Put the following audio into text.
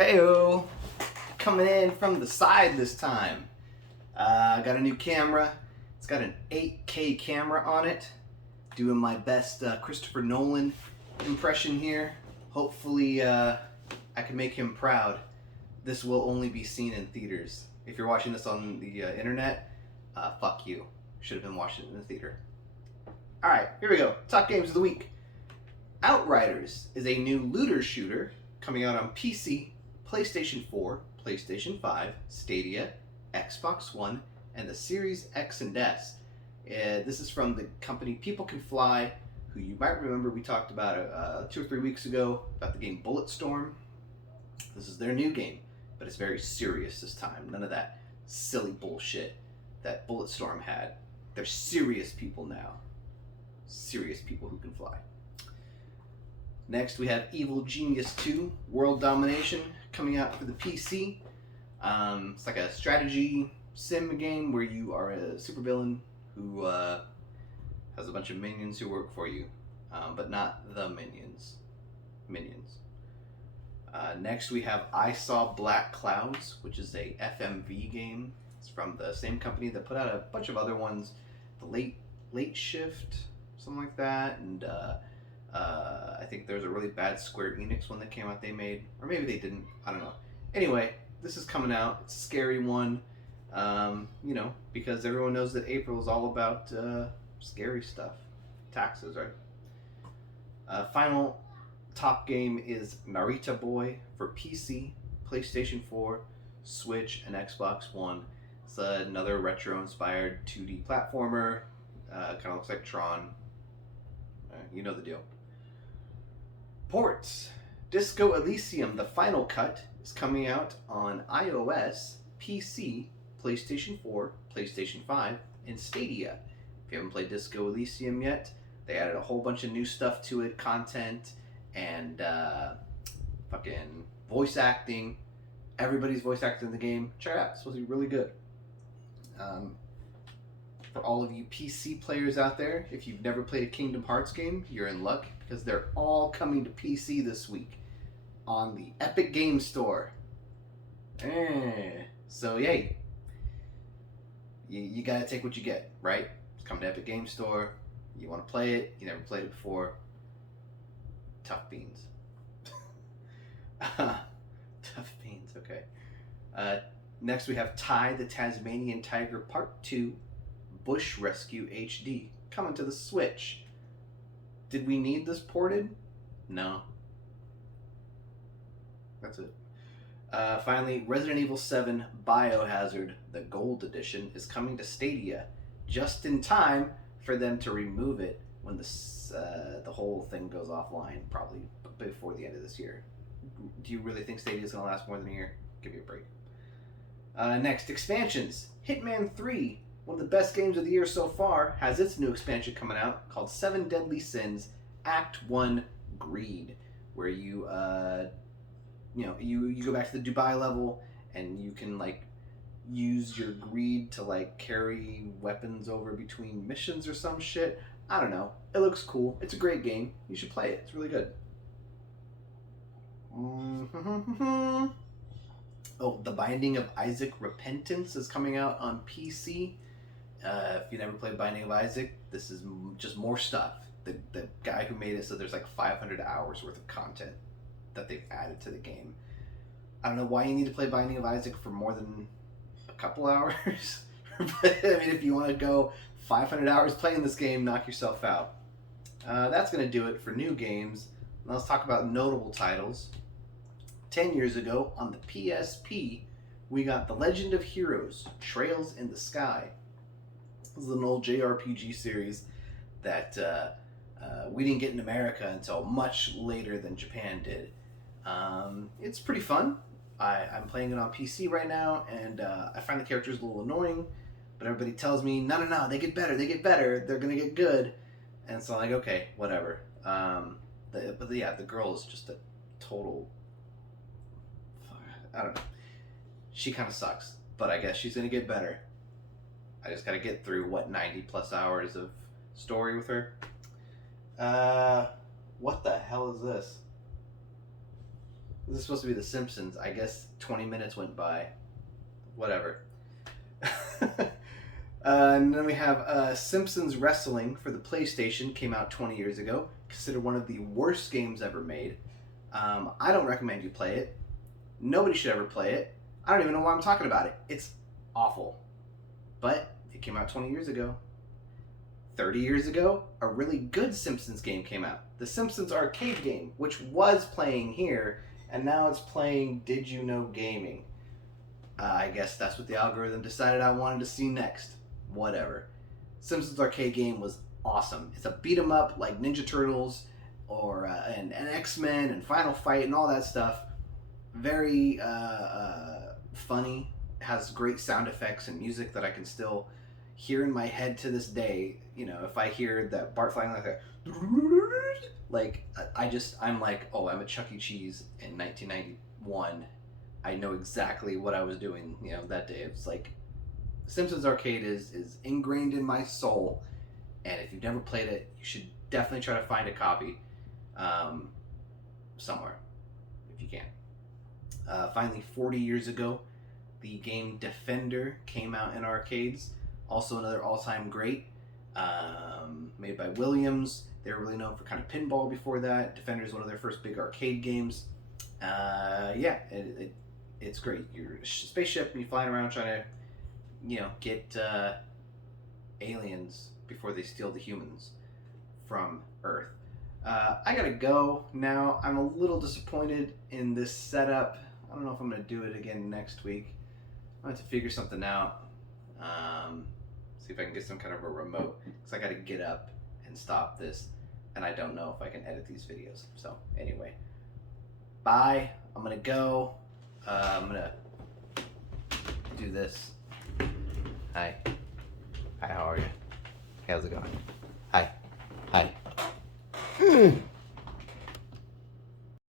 Heyo, coming in from the side this time. I got a new camera. It's got an 8K camera on it. Doing my best Christopher Nolan impression here. Hopefully I can make him proud. This will only be seen in theaters. If you're watching this on the internet, fuck you. Should have been watching it in the theater. Alright, here we go. Top games of the week. Outriders is a new looter shooter coming out on PC, PlayStation 4, PlayStation 5, Stadia, Xbox One, and the Series X and S. This is from the company People Can Fly, who you might remember we talked about 2 or 3 weeks ago about the game Bulletstorm. This is their new game, but it's very serious this time. None of that silly bullshit that Bulletstorm had. They're serious people now. Serious people who can fly. Next, we have Evil Genius 2 World Domination coming out for the PC. It's like a strategy sim game where you are a supervillain who has a bunch of minions who work for you, but not the minions. Next, we have I Saw Black Clouds, which is a FMV game. It's from the same company that put out a bunch of other ones, the Late Shift, something like that, and I think there's a really bad Square Enix one that came out they made, or maybe they didn't, I don't know. Anyway, this is coming out. It's a scary one, because everyone knows that April is all about scary stuff. Taxes, right? Final top game is Narita Boy for PC, PlayStation 4, Switch, and Xbox One. It's another retro-inspired 2D platformer. Kind of looks like Tron. You know the deal. Ports. Disco Elysium, the final cut, is coming out on iOS, PC, PlayStation 4, PlayStation 5, and Stadia. If you haven't played Disco Elysium yet, they added a whole bunch of new stuff to it, content, and fucking voice acting. Everybody's voice acting in the game. Check it out. It's supposed to be really good. For all of you PC players out there, if you've never played a Kingdom Hearts game, you're in luck because they're all coming to PC this week on the Epic Game Store. So yay. You gotta take what you get, right? It's coming to Epic Game Store. You want to play it. You never played it before. Tough beans. Tough beans, okay. Next we have Ty the Tasmanian Tiger Part 2. Bush Rescue HD coming to the Switch. Did we need this ported? No. That's it. Finally, Resident Evil 7 Biohazard, the Gold Edition, is coming to Stadia just in time for them to remove it when the whole thing goes offline, probably before the end of this year. Do you really think Stadia is going to last more than a year? Give me a break. Next, expansions. Hitman 3, one of the best games of the year so far, has its new expansion coming out called 7 Deadly Sins Act 1 Greed, where you go back to the Dubai level and you can use your greed to carry weapons over between missions or some shit. I don't know. It looks cool. It's a great game. You should play it. It's really good. Oh, The Binding of Isaac Repentance is coming out on PC. If you never played Binding of Isaac, this is just more stuff. The guy who made it said there's 500 hours worth of content that they've added to the game. I don't know why you need to play Binding of Isaac for more than a couple hours. But I mean, if you want to go 500 hours playing this game, knock yourself out. That's going to do it for new games. Now let's talk about notable titles. 10 years ago, on the PSP, we got The Legend of Heroes, Trails in the Sky. This is an old JRPG series that we didn't get in America until much later than Japan did. It's pretty fun. I'm playing it on PC right now, and I find the characters a little annoying, but everybody tells me, no, they get better, they're gonna get good. And so I'm like, okay, whatever. The girl is just a total... I don't know. She kind of sucks, but I guess she's gonna get better. I just gotta get through 90 plus hours of story with her. What the hell is this? This is supposed to be The Simpsons. I guess 20 minutes went by. Whatever. And then we have Simpsons Wrestling for the PlayStation. Came out 20 years ago. Considered one of the worst games ever made. I don't recommend you play it. Nobody should ever play it. I don't even know why I'm talking about it. It's awful. But it came out 20 years ago. 30 years ago, a really good Simpsons game came out. The Simpsons arcade game, which was playing here, and now it's playing Did You Know Gaming. I guess that's what the algorithm decided I wanted to see next. Whatever. Simpsons arcade game was awesome. It's a beat 'em up like Ninja Turtles or and X-Men and Final Fight and all that stuff. Very funny. Has great sound effects and music that I can still hear in my head to this day. You know, if I hear that Bart flying like that, like I'm like, oh, I'm at Chuck E. Cheese in 1991. I know exactly what I was doing, you know, that day. It's like Simpsons Arcade is ingrained in my soul, and if you've never played it, you should definitely try to find a copy somewhere if you can. Finally, 40 years ago, the game Defender came out in arcades. Also another all-time great, made by Williams. They were really known for kind of pinball before that. Defender is one of their first big arcade games. Yeah, it's great. You're a spaceship and you're flying around trying to, you know, get aliens before they steal the humans from Earth. I gotta go now. I'm a little disappointed in this setup. I don't know if I'm gonna do it again next week. I have to figure something out. See if I can get some kind of a remote, because I gotta get up and stop this, and I don't know if I can edit these videos. So anyway, bye. I'm gonna go. I'm gonna do this. Hi. Hi, how are you? How's it going? Hi. Hi.